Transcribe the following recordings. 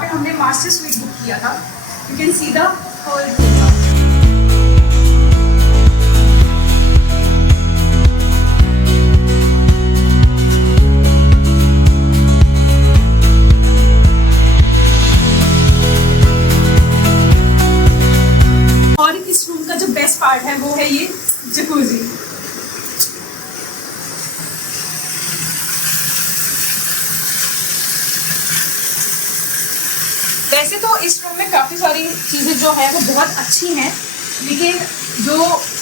जहाँ पे हमने मास्टर स्वीट बुक किया था। You can see the whole. और इस रूम का जो बेस्ट पार्ट है वो है ये जकूजी। वैसे तो इस रूम में काफ़ी सारी चीज़ें जो है वो बहुत अच्छी हैं, लेकिन जो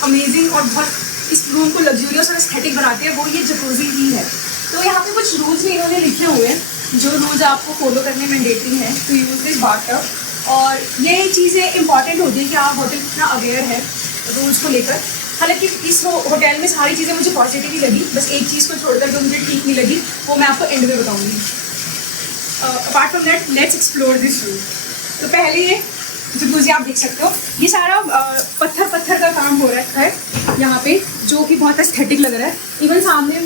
अमेजिंग और बहुत इस रूम को लग्जूरियस और एस्थेटिक बनाती है वो ये जकूजी ही है। तो यहाँ पे कुछ रूल्स भी इन्होंने लिखे हुए हैं, जो रूल्स आपको फॉलो करने मैंडेटरी हैं टू यूज़ दिस बाथटब। और ये चीज़ें इंपॉर्टेंट होती है कि आप होटल कितना अवेयर है रूल्स को लेकर। हालांकि इस होटल में सारी चीज़ें मुझे पॉजिटिव ही लगी, बस एक चीज़ को छोड़कर जो मुझे ठीक नहीं लगी वो मैं आपको एंड में बताऊँगी। Apart from that let's explore this room. तो पहले ये जकूजी आप देख सकते हो, ये सारा पत्थर का काम हो रखा है यहाँ पे, जो कि बहुत एस्थेटिक लग रहा है। इवन सामने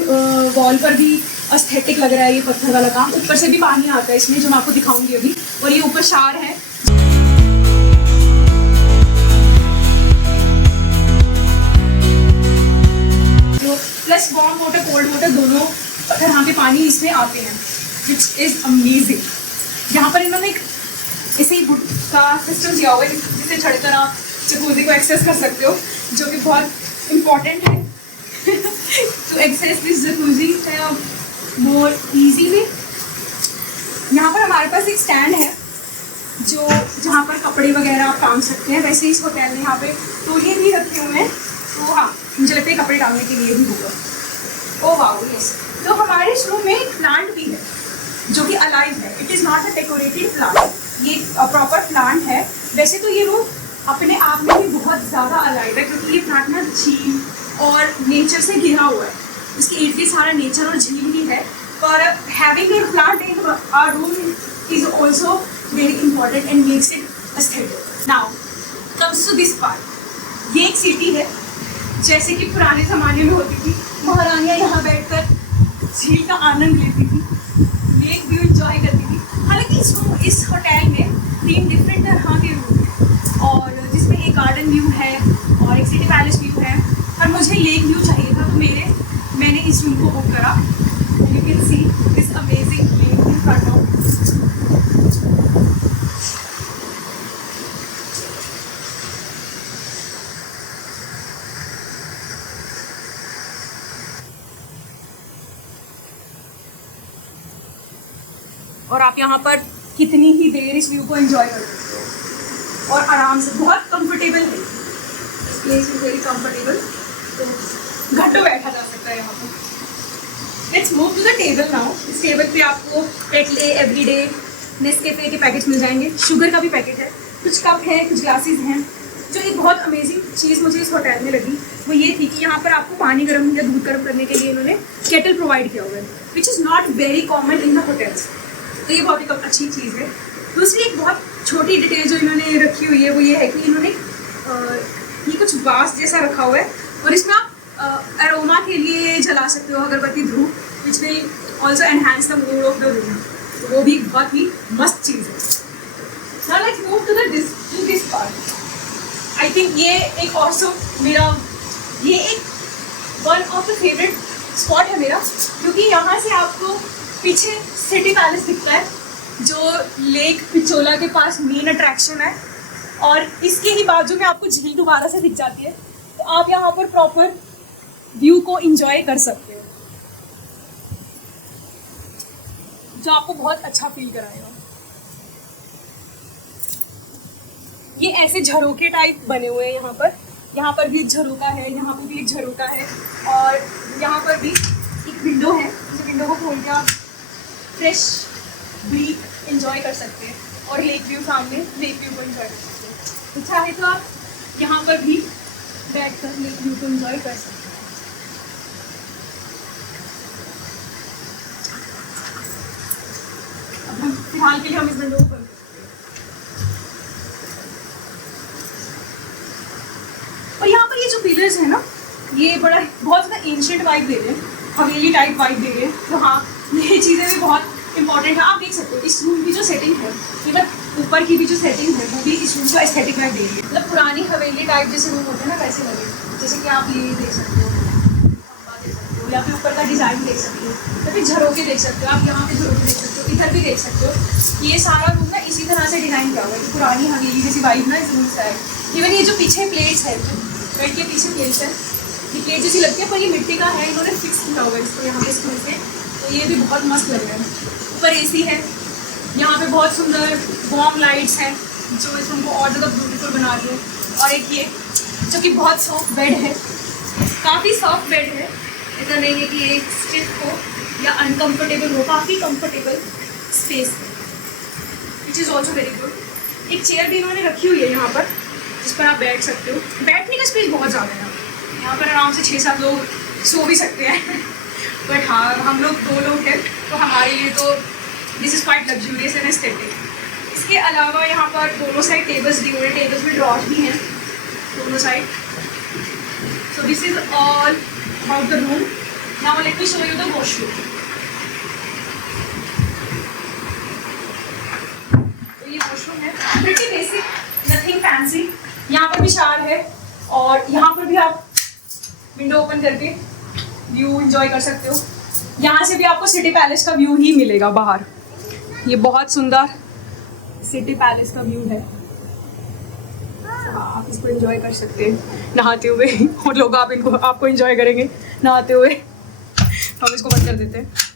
वॉल पर भी एस्थेटिक लग रहा है ये पत्थर वाला काम। ऊपर से भी पानी आता है इसमें, जो मैं आपको दिखाऊंगी अभी। और ये ऊपर शावर है। तो plus warm water cold water दोनों तरह के पानी इसमें आते हैं, विच इज़ अमेजिंग। यहाँ पर इन्होंने एक ऐसे ही वुड का सिस्टम दिया हुआ है जिसे चढ़कर आप जकूजी को एक्सेस कर सकते हो, जो कि बहुत इम्पॉर्टेंट है to access this jacuzzi more easily. यहाँ पर हमारे पास एक स्टैंड है जो जहाँ पर कपड़े वगैरह आप टांग सकते हैं। वैसे इस होटल में यहाँ पे तौलिए भी रखे हुए हैं, तो हाँ मुझे लगता है कपड़े टांगने के लिए भी होगा। Oh wow yes. तो हमारे इस रूम में एक प्लांट भी है जो कि अलाइव है। It is not a decorative plant, ये प्रॉपर प्लांट है। वैसे तो ये रूम अपने आप में भी बहुत ज़्यादा अलाइव है, क्योंकि ये प्लांट ना झील और नेचर से घिरा हुआ है। इसके इर्द गिर्द सारा नेचर और झील ही है। पर having a plant in our room is also very important and makes it aesthetic. Now comes to this part. ये एक सिटी है जैसे कि पुराने ज़माने में होती थी। महारानियाँ यहाँ बैठकर झील का आनंद लेती थी, लेक व्यू इंजॉय करती थी। हालांकि इस होटल में 3 डिफरेंट तरह के रूम हैं, और जिसमें एक गार्डन व्यू है और एक सिटी पैलेस व्यू है। और मुझे लेक व्यू चाहिए था, तो मैंने इस रूम को बुक करा। You can see this amazing lake in front of. और आप यहाँ पर कितनी ही देर इस व्यू को एंजॉय कर सकते हो, और आराम से बहुत कंफर्टेबल है। प्लेस इज वेरी कंफर्टेबल, तो घंटों बैठा जा सकता है यहाँ पर। Let's move to the table now. इस टेबल पे आपको टेटले, एवरीडे, नेस्कैफे के पैकेट्स मिल जाएंगे। शुगर का भी पैकेट है, कुछ कप है, कुछ ग्लासेस हैं। जो एक बहुत अमेजिंग चीज़ मुझे इस होटल में लगी वो ये थी कि यहाँ पर आपको पानी गर्म या दूध गर्म करने के लिए इन्होंने केटल प्रोवाइड किया हुआ है, विच is not very common in the hotels. तो ये बहुत ही अच्छी चीज़ है। दूसरी एक बहुत छोटी डिटेल जो इन्होंने रखी हुई है वो ये है कि इन्होंने ये कुछ बास जैसा रखा हुआ है, और इसमें आप अरोमा के लिए जला सकते हो अगरबत्ती, धूप, which will also enhance the mood of the room. तो वो भी बहुत ही मस्त चीज़ है। Now let's move to this part. I think ये एक ऑल्सो मेरा ये एक one of the favourite spot है मेरा, क्योंकि यहाँ से आपको पीछे सिटी पैलेस दिखता है, जो लेक पिचोला के पास मेन अट्रैक्शन है, और इसके ही बाजू में आपको झील दोबारा से दिख जाती है। तो आप यहाँ पर प्रॉपर व्यू को एंजॉय कर सकते हो, जो आपको बहुत अच्छा फील कराएगा। ये ऐसे झरोके टाइप बने हुए हैं यहाँ पर भी एक झरोका है, यहाँ पर भी एक झरोका है, और यहाँ पर भी एक विंडो है। उस विंडो को खोल के आप फ्रेश ब्रीथ एंजॉय कर सकते हैं, और लेक व्यू सामने, लेक व्यू को एंजॉय कर सकते हैं। तो चाहे तो आप यहाँ पर भी बैठकर लेक व्यू को एंजॉय कर सकते हैं। अब हम फिलहाल के लिए हम इस विंडो को बंद। और यहाँ पर ये जो पिलर्स है ना, ये बहुत ज़्यादा एंशिएंट वाइब दे रहे हैं, हवेली टाइप वाइब दे रहे हैं। तो हाँ, ये चीज़ें भी बहुत इंपॉर्टेंट है। आप देख सकते हो इस रूम की जो सेटिंग है, इवन ऊपर की भी जो सेटिंग है वो भी इस रूम को एस्थेटिक में दे रही है। मतलब पुरानी हवेली टाइप जैसे रूम होते हैं ना वैसे लगे, जैसे कि आप ये देख सकते हो, खंबा देख सकते हो, या फिर ऊपर का डिज़ाइन देख सकते हो, या फिर झरोके देख सकते हो, आप यहाँ पे झरोके देख सकते हो, इधर भी देख सकते हो। ये सारा रूम ना इसी तरह से डिज़ाइन किया हुआ है, पुरानी हवेली जैसी वाइब ना इस रूम से है। इवन ये जो पीछे प्लेट्स है, बेड के पीछे प्लेट्स है, ये प्लेट जैसी लगती है पर ये मिट्टी का है, इन्होंने फिक्स किया हुआ है इसको यहाँ पे स्क्रू से, तो ये भी बहुत मस्त लग रहा है। ऊपर एसी है, यहाँ पे बहुत सुंदर वॉर्म लाइट्स हैं जो इस रूम को और ज़्यादा ब्यूटीफुल बना रही है। और एक ये जो कि बहुत सॉफ्ट बेड है, काफ़ी सॉफ्ट बेड है, ऐसा नहीं है कि एक स्टिफ हो या अनकम्फर्टेबल हो, काफ़ी कंफर्टेबल स्पेस है, which is also very good. एक चेयर भी इन्होंने रखी हुई है यहाँ पर जिस पर आप बैठ सकते हो। बैठने का स्पेस बहुत ज़्यादा है यहाँ पर, आराम से 6-7 लोग सो भी सकते हैं बट हाँ हम लोग 2 लोग हैं तो हमारे लिए तो this is quite luxurious and aesthetic. इसके अलावा यहाँ पर दोनों साइड टेबल्स दिए हुए हैं, टेबल्स में ड्रॉर्स भी हैं दोनों side. So this is all about the room. Now let me show you the washroom. तो ये वॉशरूम है, प्रिटी बेसिक, नथिंग फैंसी। यहाँ पर भी शावर है और यहाँ पर भी आप विंडो ओपन करके व्यू एंजॉय कर सकते हो। यहाँ से भी आपको सिटी पैलेस का व्यू ही मिलेगा बाहर। ये बहुत सुंदर सिटी पैलेस का व्यू है, आप इसको एंजॉय कर सकते हैं नहाते हुए और लोग आपको एंजॉय करेंगे नहाते हुए। हम इसको बंद कर देते हैं।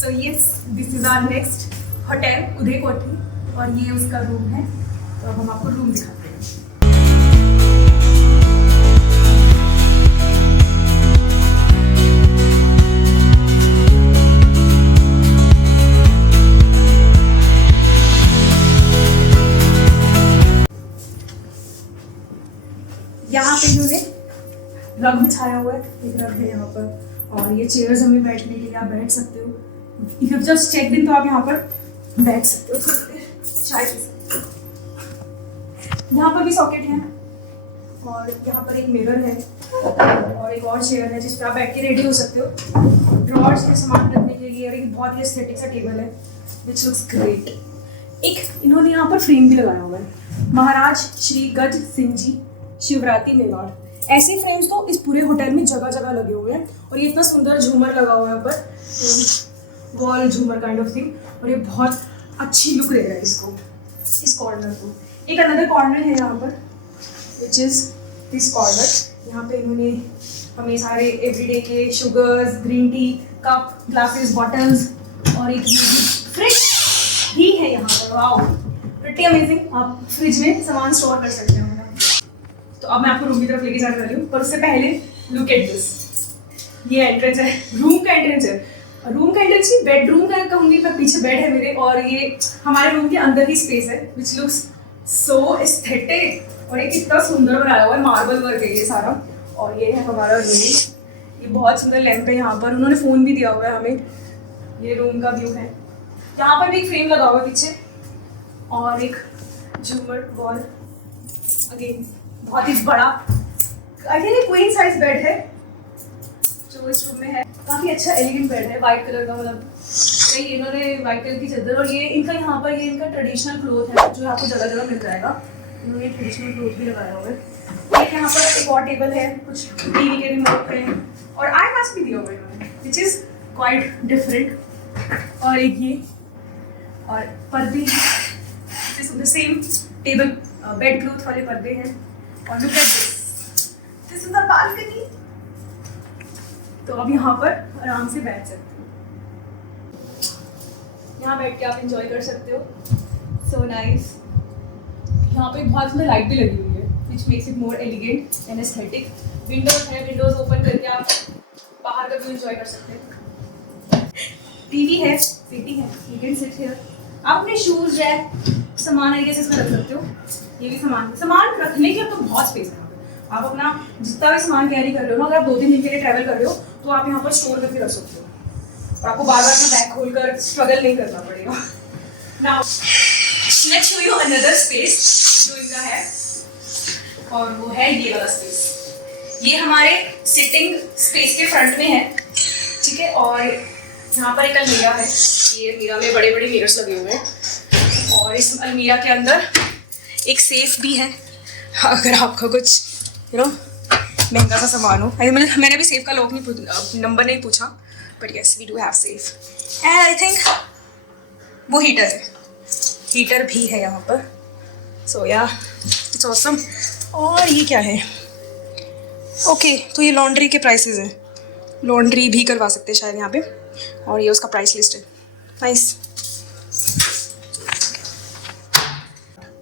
So yes, this is our next hotel Uday Kothi और ये उसका रूम है। तो अब हम आपको रूम दिखाते हैं। यहाँ पे इन्होंने रग बिछाया हुआ है, एक रग है यहाँ पर और ये चेयर्स हमें बैठने के लिए आप बैठ सकते हो। If you just check in तो आप यहाँ पर बैठ सकते हो, चाय पी सकते हो। यहाँ पर भी सॉकेट है और यहाँ पर एक मिरर है और एक और चेयर है जिस पर आप बैठ के रेडी हो सकते हो। ड्रॉर्स है सामान रखने के लिए और एक बहुत ही एस्थेटिक सा टेबल है विच लुक्स ग्रेट। एक इन्होंने यहाँ पर फ्रेम भी लगाया हुआ है, महाराज श्री गज सिंह जी शिवरात्रि मेवाड़। ऐसे फ्रेम्स तो इस पूरे होटल में जगह जगह लगे हुए हैं और ये इतना सुंदर झूमर लगा हुआ है ऊपर, वॉल झूमर काइंड ऑफ थिंग, और ये बहुत अच्छी लुक देगा इसको, इस कॉर्नर को। एक अनदर कॉर्नर है यहाँ पर विच इज़ दिस कॉर्नर। यहाँ पे इन्होंने हमें सारे एवरीडे के sugars, green tea, cup, glasses, bottles और एक फ्रिज भी है यहाँ पर। Wow, pretty amazing. आप फ्रिज में सामान स्टोर कर सकते हो। तो अब मैं आपको रूम की तरफ लेके जाने वाली हूँ, पर उससे पहले लुक एट दिस। ये एंट्रेंस है, रूम का एंट्रेंस है। रूम का एंट्रेंस ही बेडरूम का कहूँगी, पर पीछे बेड है मेरे और ये हमारे रूम के अंदर ही स्पेस है विच लुक्स सो एस्थेटिक। और ये कितना सुंदर बनाया हुआ है, मार्बल वर्क है ये सारा। और ये है हमारा रूम, ये बहुत सुंदर लैंप है यहाँ पर, उन्होंने फ़ोन भी दिया हुआ है हमें। ये रूम का व्यू है, यहाँ पर भी एक फ्रेम लगा हुआ है पीछे और एक झूमर वॉल। अगेन बहुत ही बड़ा, I think queen size bed है जो इस रूम में है। काफ़ी अच्छा एलिगेंट बेड है, वाइट कलर का, मतलब इन्होंने वाइट कलर की चादर। और ये इनका यहाँ पर ये इनका ट्रेडिशनल क्लोथ है जो आपको जगह जगह मिल जाएगा। इन्होंने ट्रेडिशनल क्लोथ भी लगाया हुआ है। एक यहाँ पर एक और टेबल है, कुछ टीवी के रिमोट हैं और आई मास्क भी दिया हुआ है इन्होंने विच इज़ क्वाइट डिफरेंट। और एक ये और पर्दे the same table bed cloth वाले पर्दे हैं। और look at this is the balcony. तो अब यहाँ पर आराम से बैठ सकते हो, यहाँ बैठ के आप इंजॉय कर सकते हो। So nice. यहाँ पे बहुत सुंदर लाइट भी लगी हुई है which makes it more elegant and aesthetic. Windows है, विंडोज ओपन करके आप बाहर का व्यू एंजॉय कर सकते हैं। टीवी है, सीटी है, यू कैन सिट हियर। आप अपने शूज रैक सामान तरीके से इसमें रख सकते हो। ये भी सामान रखने के तो बहुत स्पेस है। आप अपना जितना भी सामान कैरी कर रहे हो ना, अगर आप 2-3 दिन के लिए ट्रैवल कर रहे हो तो आप यहाँ पर स्टोर करके रख सकते हो और आपको बार बार अपना बैग खोलकर स्ट्रगल नहीं करना पड़ेगा। Now let's show you another space जो इनका है, और वो है ये वाला स्पेस। ये हमारे सिटिंग स्पेस के फ्रंट में है, ठीक है। और यहाँ पर एक अलमीरा है। ये अलमीरा में बड़े बड़े मिरर्स लगे हुए हैं और इस अलमीरा के अंदर एक सेफ भी है अगर आपका कुछ महंगा सा सामान हो। मैंने भी सेफ का लॉक नहीं नंबर नहीं पूछा, but yes we do have safe. And I think वो हीटर है, हीटर भी है यहाँ पर। सो या इट्स ऑसम। और ये क्या है? ओके तो ये लॉन्ड्री के प्राइसेस हैं, लॉन्ड्री भी करवा सकते हैं शायद यहाँ पे, और ये उसका प्राइस लिस्ट है। नाइस।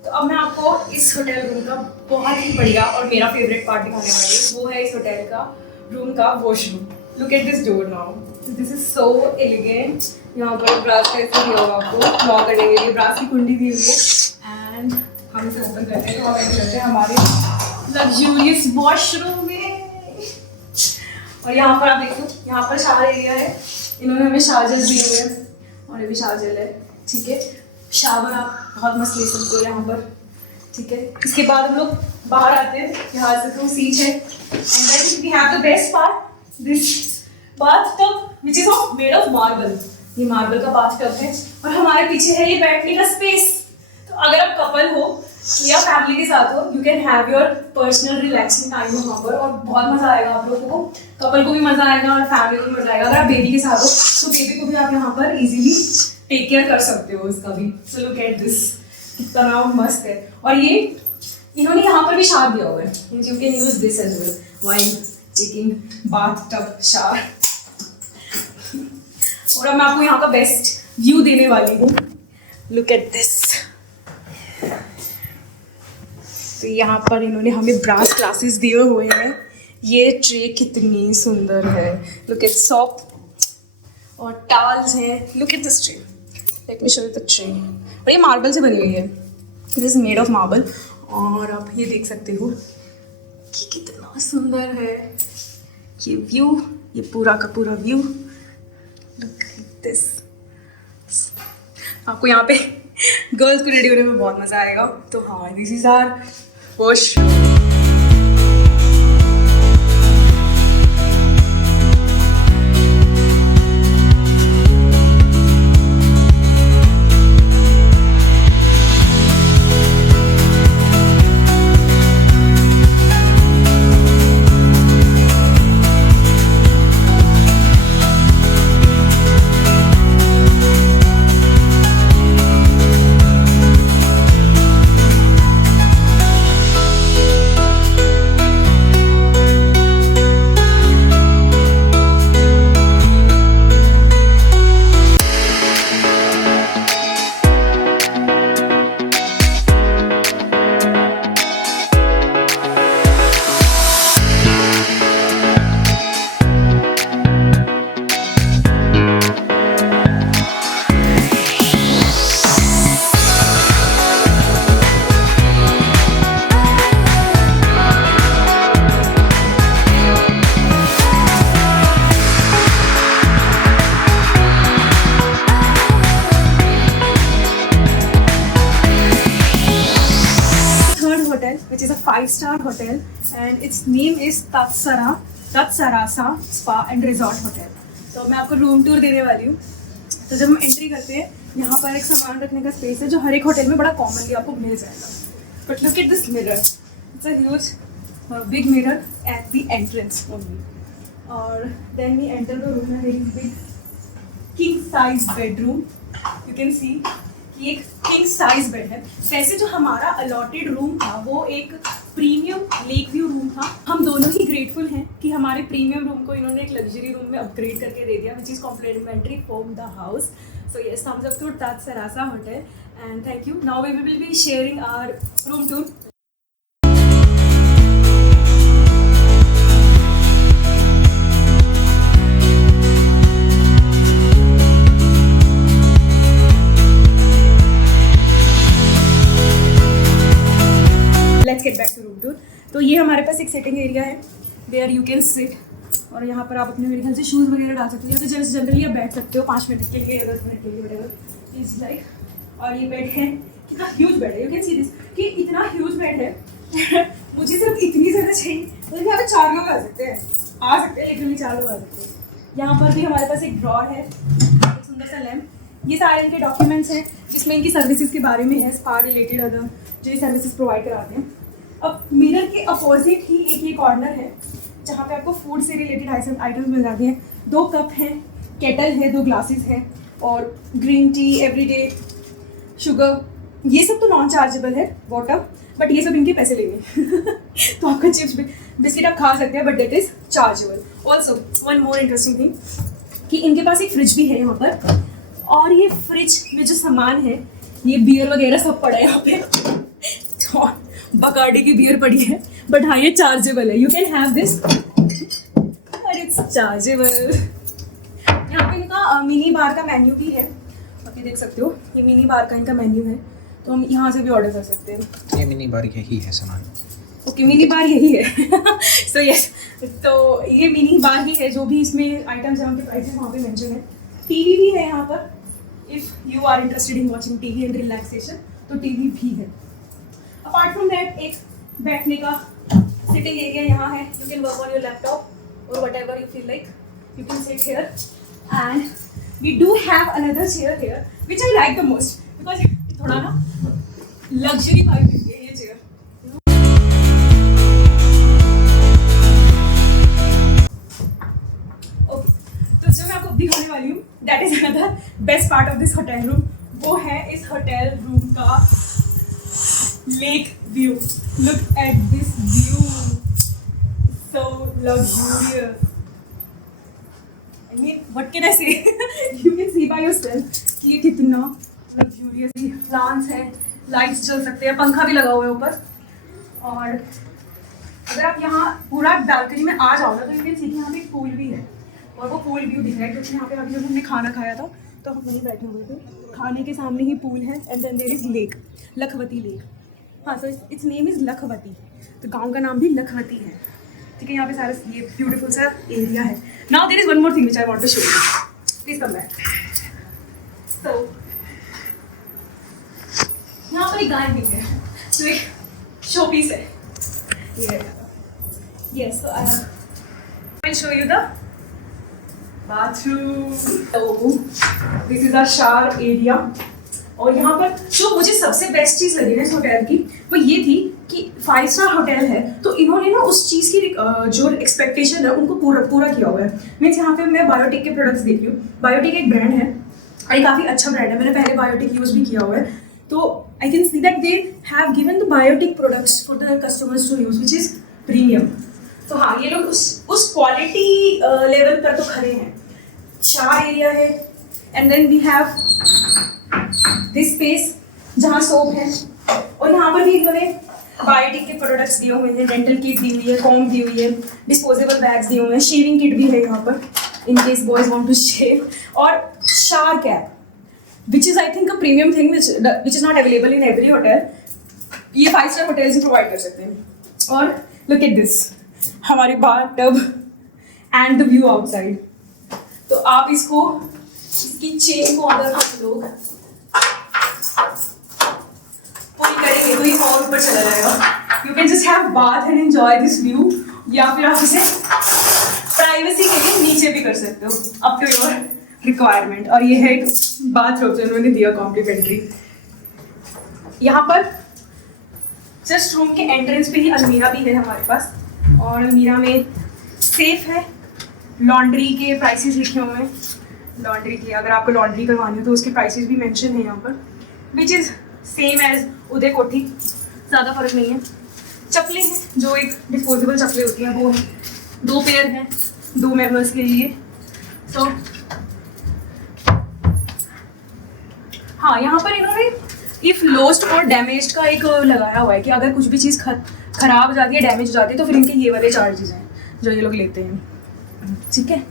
तो अब मैं आपको इस होटल रूम का बहुत ही बढ़िया और मेरा फेवरेट पार्ट दिखाने वाली हूँ। वो है इस होटल का रूम का washroom. Look at this door now, this is so elegant. यहाँ पर ब्रास का ऐसे दिया हुआ आपको लॉक करने के लिए, ब्रास की कुंडी दी हुई है। एंड हम इसे ओपन करते हैं तो हम एंटर करते हैं हमारे लग्जूरियस वॉशरूम में। और यहाँ पर आप देखो, यहाँ पर शावर एरिया है, इन्होंने हमें शार्जर दिए हुए हैं और ये भी शार्जर है, ठीक है। शावर आप बहुत मस्त ले सकते हो यहाँ पर, ठीक है। इसके बाद हम लोग बाहर आते हैं, यहाँ से तो सीट है। And then we have the best part, this bathtub which is made of marble. ये मार्बल का बाथटब है और हमारे पीछे है ये बैठने का स्पेस। तो अगर आप कपल हो या फैमिली के साथ हो, you can have your personal relaxing time वहाँ पर, और बहुत मजा आएगा आप लोगों को। कपल को भी मजा आएगा और फैमिली को भी मजा आएगा। अगर आप बेबी के साथ हो तो बेबी को भी आप यहाँ पर इजीली टेक केयर कर सकते हो उसका भी। सो लुक एट दिस, कितना मस्त है। और ये इन्होंने यहाँ पर भी शावर दिया हुआ है, you can use this as well while taking bathtub shower. और अब मैं आपको यहाँ का बेस्ट व्यू देने वाली हूँ। Look at this. तो यहाँ पर इन्होंने हमें ब्रास ग्लासेस दिए हुए हैं। ये ट्रे कितनी सुंदर है, लुक एट सॉप और टाल्स हैं। Look at this tray, let me show you the tray. और ये मार्बल से बनी हुई है, it is made of marble. और आप ये देख सकते हो कि कितना सुंदर है ये व्यू, ये पूरा का पूरा व्यू। Look at this. आपको यहाँ पे गर्ल्स को रेडी होने में बहुत मजा आएगा। तो हाँ, this is our washroom. Which is a 5-star hotel and its name is Tatsarasa Spa and Resort Hotel. तो मैं आपको रूम टूर देने वाली हूँ। तो जब हम एंट्री करते हैं, यहाँ पर एक सामान रखने का स्पेस है जो हर एक होटल में बड़ा कॉमनली आपको मिल जाएगा। But look at this mirror, it's a huge big mirror at the entrance only. और then we enter the room, है very big king size bedroom. You can see कि एक किंग साइज बेड है। वैसे जो हमारा अलॉटेड रूम था वो एक प्रीमियम लेक व्यू रूम था। हम दोनों ही ग्रेटफुल हैं कि हमारे प्रीमियम रूम को इन्होंने एक लग्जरी रूम में अपग्रेड करके दे दिया, which is complimentary from the house. So yes, thumbs up to Taj Sarasa hotel and thank you. Now we will be sharing our room tour. Let's get back to room tour. तो ये हमारे पास एक sitting area है where you can sit, और यहाँ पर आप अपने मेरे ख्याल से शूज़ वगैरह डाल सकते हो, या तो जैसे जनरली आप बैठ सकते हो 5 मिनट के लिए या 10 मिनट के लिए, व्हाटएवर इज लाइक। और ये बेड है, कितना ह्यूज बेड है, यू कैन सी दिस कि इतना ह्यूज बेड है मुझे सिर्फ इतनी जगह चाहिए, मतलब यहाँ पे 4 लोग आ सकते हैं लिटरली 4 लोग आ सकते हैं। यहाँ पर भी हमारे पास एक ड्रॉर है, एक सुंदर सा लैम्प। ये सारे इनके डॉक्यूमेंट्स हैं जिसमें इनकी सर्विसेज के बारे में है, स्पा रिलेटेड अदर जो ये सर्विसेज प्रोवाइड कराते हैं। अब मिरर के अपोजिट ही एक ये कॉर्नर है जहाँ पे आपको फूड से रिलेटेड आइटम्स मिल जाते हैं। 2 कप हैं, केटल है, 2 ग्लासेस हैं, और ग्रीन टी, एवरीडे शुगर, ये सब तो नॉन चार्जेबल है, वाटर, बट ये सब इनके पैसे लेंगे तो आपका चिप्स बिस्किट आप खा सकते हैं, but date is chargeable. Also one more interesting thing कि इनके पास एक फ्रिज भी है यहाँ पर, और ये फ्रिज में जो सामान है, ये बियर वगैरह सब पड़ा है यहाँ पे तो बकार्डी की बियर पड़ी है, बट हाँ ये चार्जेबल है, यू कैन हैव दिस और इट्स चार्जेबल। यहाँ पे इनका मिनी बार का मेन्यू भी है, आप ये देख सकते हो, ये मिनी बार का इनका मेन्यू है, तो हम यहाँ से भी ऑर्डर कर सकते हैं। ये मिनी बार यही है सामान, ओके मिनी बार यही है सो यस, तो ये मिनी बार ही है, जो भी इसमें आइटम्स हैं उनके प्राइसेस वहाँ पे मेंशन है। टीवी भी है यहाँ पर, if you are interested in watching TV and relaxation, तो टीवी भी है। अपार्ट फ्रॉम दैट एक बैठने का सिटिंग एरिया यहाँ है, you can work on your laptop और whatever you feel like you can sit here, and we do have another chair here which I like the most because थोड़ा ना luxury vibe देती है ये chair. Okay, तो जो मैं आपको दिखाने वाली हूँ that is another best part of this hotel room, वो है इस होटल रूम का lake view. Look at this view, so luxurious. I mean, what can I say? You can see by yourself कि ये कितना luxurious है। Plants है, lights चल सकते हैं, पंखा भी लगा हुआ है ऊपर, और अगर आप यहाँ पूरा बालकनी में आ जाओ ना तो यू कैन सी कि यहाँ पे एक पूल भी है, और वो पूल व्यू दिख रहा है क्योंकि यहाँ पे अभी जब हमने खाना खाया था तो हम वहीं बैठे हुए थे, खाने के सामने ही पूल है, and then there is lake, Lakhwati lake. हाँ, so it's name is Lakhwati, तो गांव का नाम भी लखवती है, ठीक है। यहाँ पे सारा ये ब्यूटीफुल सा एरिया है। Now there is one more thing which I want to show you, please come back. So यहाँ पर एक गाय भी है, तो एक शो पीस है ये। Yes, so I will show you the bathroom. तो this is a shower area, और यहाँ पर जो मुझे सबसे बेस्ट चीज़ लगी ना इस होटल की वो ये थी कि 5 स्टार होटल है, तो इन्होंने ना उस चीज़ की जो एक्सपेक्टेशन है उनको पूरा किया हुआ है। मीन्स यहाँ पे मैं बायोटिक के प्रोडक्ट्स देख रही हूँ, बायोटिक एक ब्रांड है और ये काफ़ी अच्छा ब्रांड है, मैंने पहले बायोटिक यूज़ भी किया हुआ है, तो I can see that they have given the Biotique products for the customers to use which is premium. तो हाँ, ये लोग उस क्वालिटी लेवल पर तो खड़े हैं। शावर एरिया है, and then we have this space जहाँ सोप है, और यहाँ पर भी इन्होंने बायोटिक के प्रोडक्ट्स दिए हुए हैं, डेंटल किट दी हुई है, कॉम दी हुई है, डिस्पोजेबल बैग्स दिए हुए हैं, शेविंग किट भी है यहाँ पर in case boys want to shave, और shower cap which is I think a premium thing which is not available in every hotel. ये 5 स्टार होटल्स ही प्रोवाइड कर सकते हैं। और लुक एट दिस, हमारी bath tub and the view outside. तो आप इसकी चेन को अगर हम लोग पुल करेंगे तो ये और ऊपर चला जाएगा। You can just have bath and enjoy this view, या फिर आप इसे प्राइवेसी के लिए नीचे भी कर सकते हो, अप टू योर रिक्वायरमेंट। और ये है एक बाथरूम जो उन्होंने दिया कॉम्प्लीमेंट्री। यहाँ पर जस्ट रूम के एंट्रेंस पे ही अलमीरा भी है हमारे पास, और अलमीरा में सेफ है, लॉन्ड्री के प्राइसेस लिखे हुए हैं, लॉन्ड्री की, अगर आपको लॉन्ड्री करवानी हो तो उसके प्राइसेस भी मेंशन है यहाँ पर, विच इज़ सेम एज उदय कोठी, ज़्यादा फर्क नहीं है। चप्पलें हैं जो एक डिस्पोजेबल चप्पलें होती हैं, वो 2 पेयर हैं 2 मेंबर्स के लिए। सो हाँ, यहाँ पर इन्होंने इफ़ लॉस्ट और डैमेज्ड का एक लगाया हुआ है कि अगर कुछ भी चीज़ खराब हो जाती है, डैमेज हो जाती है, तो फिर इनके ये वाले चार्जेस हैं जो ये लोग लेते हैं, ठीक है।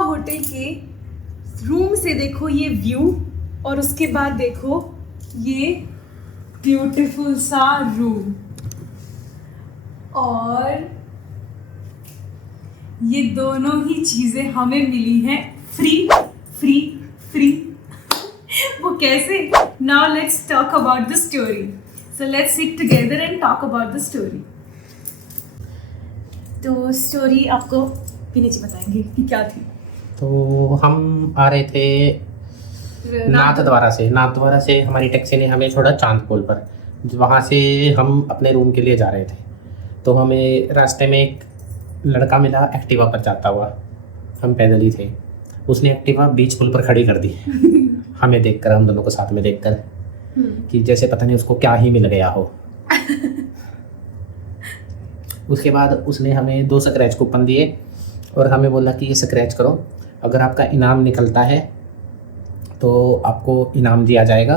होटल के रूम से देखो ये व्यू, और उसके बाद देखो ये ब्यूटीफुल सा रूम, और ये दोनों ही चीजें हमें मिली हैं फ्री फ्री फ्री। वो कैसे? Now let's talk about the story. So let's sit together and talk about the story. तो स्टोरी आपको विनीत जी बताएंगे कि क्या थी। तो हम आ रहे थे नाथद्वारा से हमारी टैक्सी ने हमें छोड़ा चांदपोल पर, वहाँ से हम अपने रूम के लिए जा रहे थे। तो हमें रास्ते में एक लड़का मिला एक्टिवा पर जाता हुआ, हम पैदल ही थे। उसने एक्टिवा बीच पुल पर खड़ी कर दी हमें देखकर, हम दोनों को साथ में देखकर कि जैसे पता नहीं उसको क्या ही मिल गया हो। उसके बाद उसने हमें 2 स्क्रैच कूपन दिए और हमें बोला कि ये स्क्रैच करो, अगर आपका इनाम निकलता है तो आपको इनाम दिया जाएगा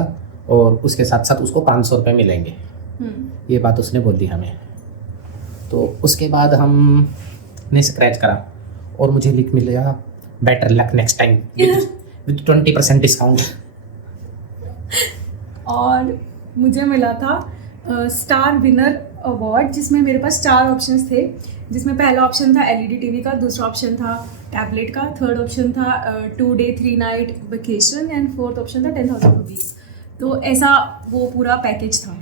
और उसके साथ साथ उसको 500 रुपये मिलेंगे। ये बात उसने बोल दी हमें। तो उसके बाद हमने स्क्रैच करा और मुझे लिख मिल गया better luck next time with 20% discount. और मुझे मिला था स्टार विनर अवार्ड, जिसमें मेरे पास 4 ऑप्शंस थे, जिसमें पहला ऑप्शन था एलईडी टीवी का, दूसरा ऑप्शन था टैबलेट का, थर्ड ऑप्शन था 2 day 3 night vacation and fourth option था 10,000 रुपीज़। तो ऐसा वो पूरा पैकेज था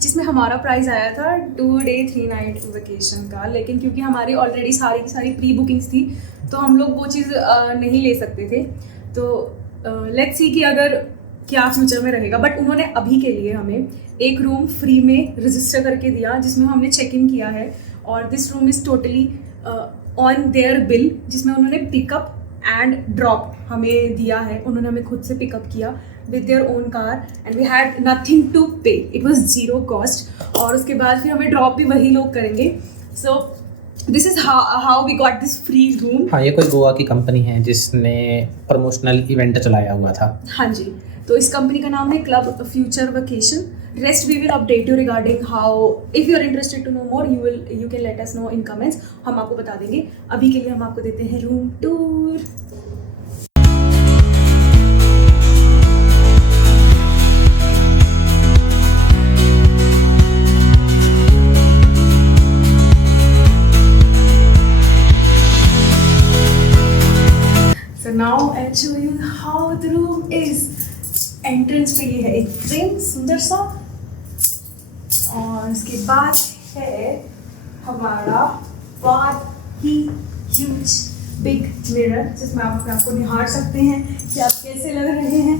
जिसमें हमारा प्राइस आया था 2 डे 3 नाइट वेकेशन का। लेकिन क्योंकि हमारी ऑलरेडी सारी प्री बुकिंग्स थी तो हम लोग वो चीज़ नहीं ले सकते थे। तो लेट्स सी कि अगर क्या फ्यूचर में रहेगा। बट उन्होंने अभी के लिए हमें एक रूम फ्री में रजिस्टर करके दिया जिसमें हमने चेक इन किया है, और this room is totally on their bill, जिसमें उन्होंने पिकअप एंड ड्रॉप हमें दिया है। उन्होंने हमें खुद से पिकअप किया with their own car and we had nothing to pay, it was 0 cost. और उसके बाद फिर हमें ड्रॉप भी वही लोग करेंगे। So this is how we got this free room. हाँ, ये कोई गोवा की कंपनी है जिसने प्रमोशनल इवेंट चलाया हुआ था। हाँ जी, तो इस कंपनी का नाम है Club Future Vacation. Rest we will update you regarding how, if you are interested to know more you can let us know in comments, हम आपको बता देंगे। अभी के लिए हम आपको देते हैं room tour. Now I show you how the room is. Entrance पे ये है एक फ्रेम सुंदर सा, और उसके बाद है हमारा बहुत ही ह्यूज बिग मिरर जिसमें आप अपने आपको निहार सकते हैं कि आप कैसे लग रहे हैं।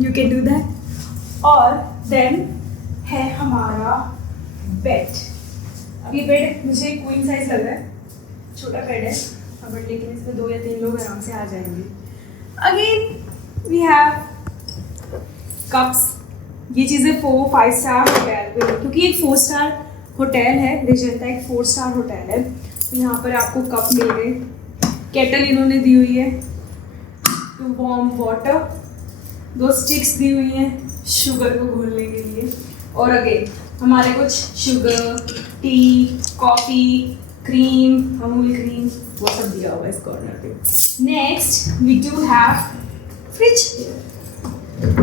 You can do that. और देन है हमारा बेड। अब ये बेड मुझे क्वीन साइज लग रहा है, छोटा बेड है बट लेकिन इसमें 2 या 3 लोग आराम से आ जाएंगे। Again we have cups. ये चीज़ें 4-5 स्टार होटल, क्योंकि एक 4 स्टार होटल है, रेजेंटा एक 4 स्टार होटल है, तो यहाँ पर आपको कप मिल गए। केटल इन्होंने दी हुई है टू वार्म वाटर, 2 स्टिक्स दी हुई हैं शुगर को घोलने के लिए, और अगेन हमारे कुछ sugar, tea, coffee, cream, Amul cream, वो सब दिया हुआ है इस कॉर्नर पे। Next we do have fridge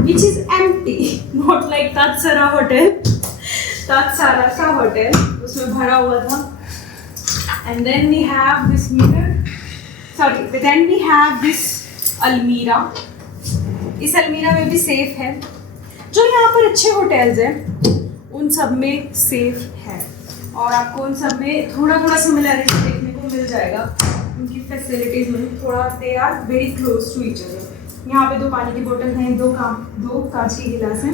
which is empty, not like Tajsara hotel, Tajsara का होटल उसमें भरा हुआ था। And then we have this mirror, sorry, but then we have this अलमीरा। इस अलमीरा में भी सेफ है, जो यहाँ पर अच्छे होटल्स हैं उन सब में सेफ है, और आपको उन सब में थोड़ा थोड़ा सिमिलरिटी देखने को मिल जाएगा उनकी फैसिलिटीज़ में, थोड़ा they are very close to each other. यहाँ पे 2 पानी की बोतल हैं, 2 कांच के गिलास हैं,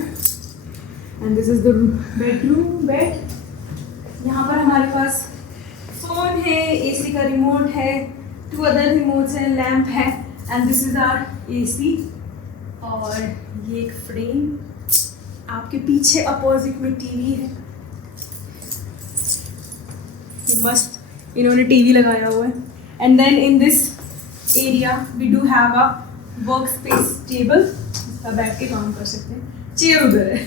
and this is the bedroom bed. यहाँ पर हमारे पास फ़ोन है, एसी का रिमोट है, 2 अदर रिमोट्स हैं, लैम्प है, and this is our AC. और ये एक फ्रेम, आपके पीछे अपोजिट में टीवी है, मस्त इन्होंने टीवी लगाया हुआ है। And then in this area we do have a work space table, इसका बैठ के काम कर सकते हैं। चेयर उधर है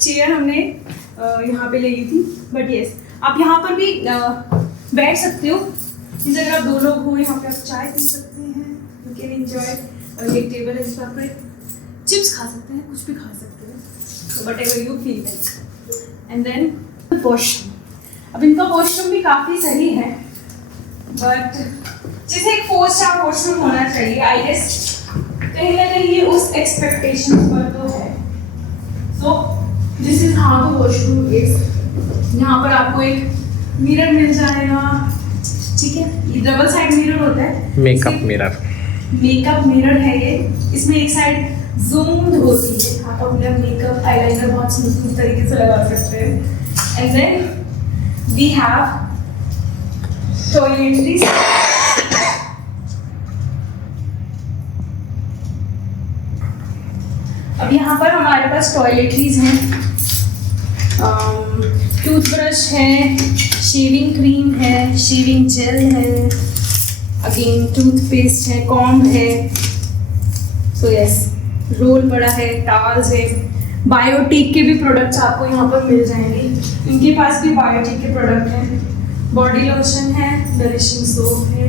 चेयर हमने यहाँ पे ले ली थी, बट यस आप यहाँ पर भी बैठ सकते हो। जैसे अगर आप 2 लोग हो, यहाँ पे आप चाय पी सकते हैं, यू कैन एंजॉय। और एक टेबल है जिस पर चिप्स खा सकते हैं, कुछ भी खा सकते हैं, whatever you feel like. And then washroom, अब इनका वॉशरूम भी काफ़ी सही है, बट जैसे एक 4 स्टार वॉशरूम होना चाहिए, आई गेस कहीं ना कहीं ये उस एक्सपेक्टेशन पर तो है। सो this is how the washroom is. यहाँ पर आपको एक मिरर मिल जाएगा, ठीक है, ये डबल साइड मिरर होता है, मेकअप मिरर, मेकअप मिरर है ये। इसमें एक साइड जूम्ड होती है, आप अपना मेकअप आईलाइनर बहुत स्मूथ तरीके से लगा सकते हैं। And then we have toiletries, अब यहाँ पर हमारे पास टॉयलेटरीज हैं, टूथब्रश है, शेविंग क्रीम है, शेविंग जेल है, अगेन टूथपेस्ट है, कॉम्ब है, सो यस रोल पड़ा है, टावल्स है, बायोटिक के भी प्रोडक्ट्स आपको यहाँ पर मिल जाएंगे। इनके पास भी बायोटिक के प्रोडक्ट हैं, बॉडी लोशन है, नरिशिंग सोप है,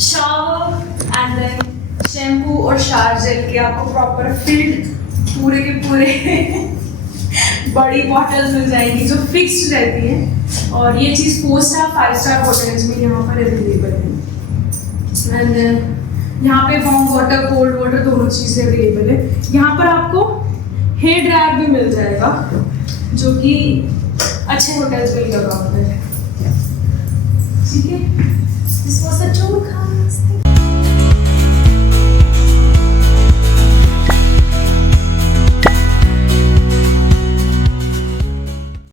शावर एंड देन शैम्पू और शावर जेल के आपको प्रॉपर फिल्ड पूरे के पूरे बड़ी बॉटल्स मिल जाएंगी जो फिक्स्ड रहती हैं, और ये चीज़ 4 स्टार 5 स्टार होटल्स में यहाँ पर अवेलेबल है। एंड यहाँ पे वार्म वाटर, कोल्ड वाटर दोनों चीज़ें अवेलेबल है। यहाँ पर आपको हेयर ड्रायर भी मिल जाएगा, जो कि अच्छे होटल्स में लगा होता है, ठीक है। This was the tour.